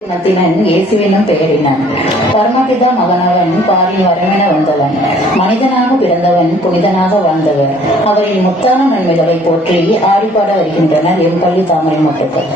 மத்தினன் இயேசுவெனும் பெயரினன். பரமபிதா மகனவன் பாரில் வரமென வந்தவன். மனிதனாக பிறந்தவன் புனிதனாக வாழ்ந்தவர். அவரின் முத்தான நன்மைகளை போற்றி ஆடிப்பாட வருகின்றனர் எம்பள்ளி தாமரை மொட்டுக்கள்.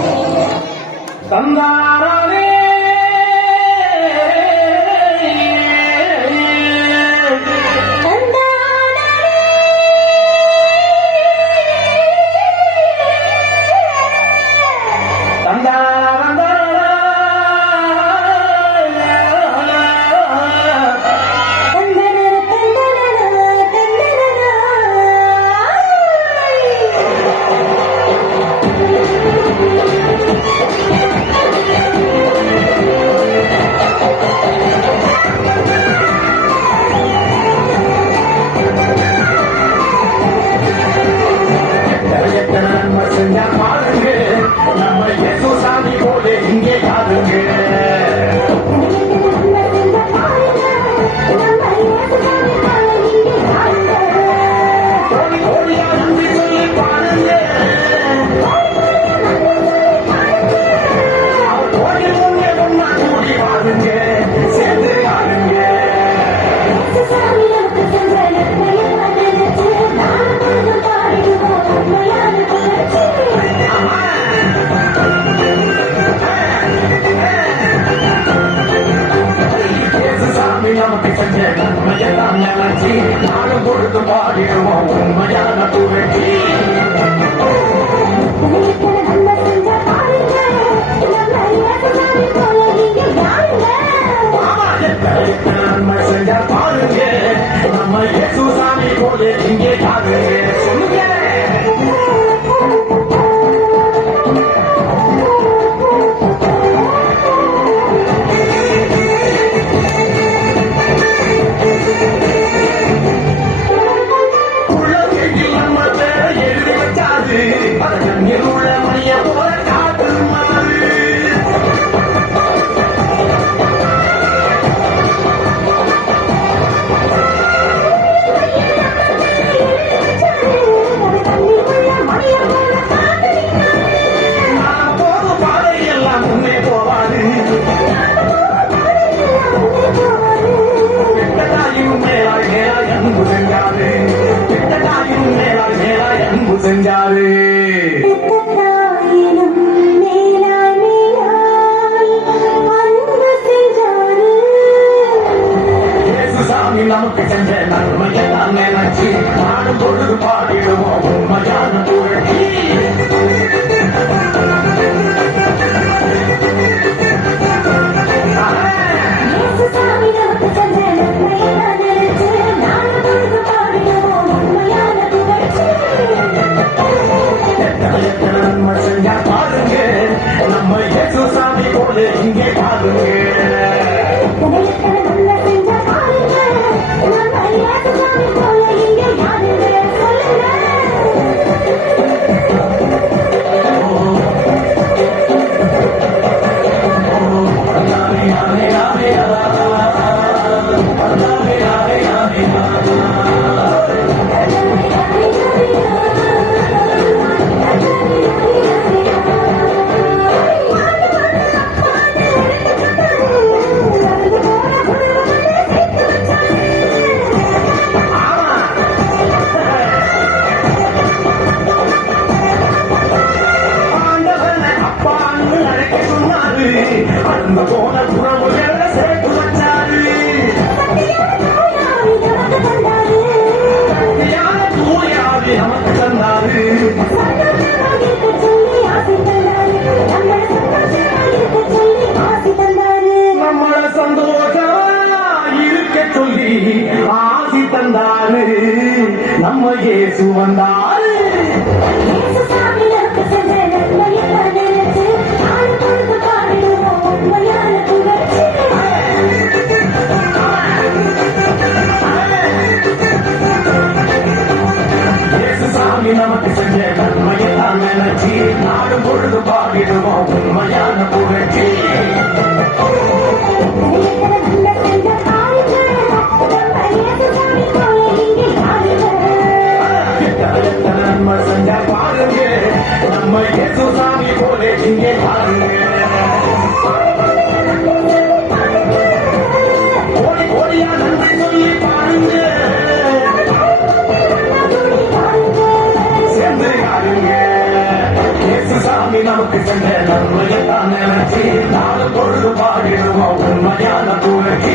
நாடும் பொழுது பாடிடுவோம் உண்மையான புகழ்ச்சி. நன்மை செஞ்சா பாருங்க, நம்ம இயேசு சாமி போல இங்கே பாருங்க. சொல்லுங்க செஞ்சாரு. சாமி நமக்கு செஞ்ச நன்மையெல்லாம் நினைச்சு நாடும் பொழுது பாடிடுவோம் உண்மையான புகழ்ச்சி. நன்மை செஞ்சா பாருங்க, நம்ம இயேசு சாமி போல இங்கே பாருங்க. போன புறவுகளை சேர்த்து வச்சாரு. தூயாவி நமக்கு தந்தாரு. நம்மள சந்தோஷமா இருக்க சொல்லி ஆசி தந்தாரு. நம்ம இயேசு வந்தாரு. நமக்கு செஞ்ச நன்மையெல்லாம் நினைச்சி நாடும் பொழுது பாடிடுவோம் உண்மையான புகழ்ச்சி. நமக்கு சென்ற நன்மையத்தான் நினைச்சு நாலு பொழுது பாடிடுவோம் உண்மையான புரட்சி.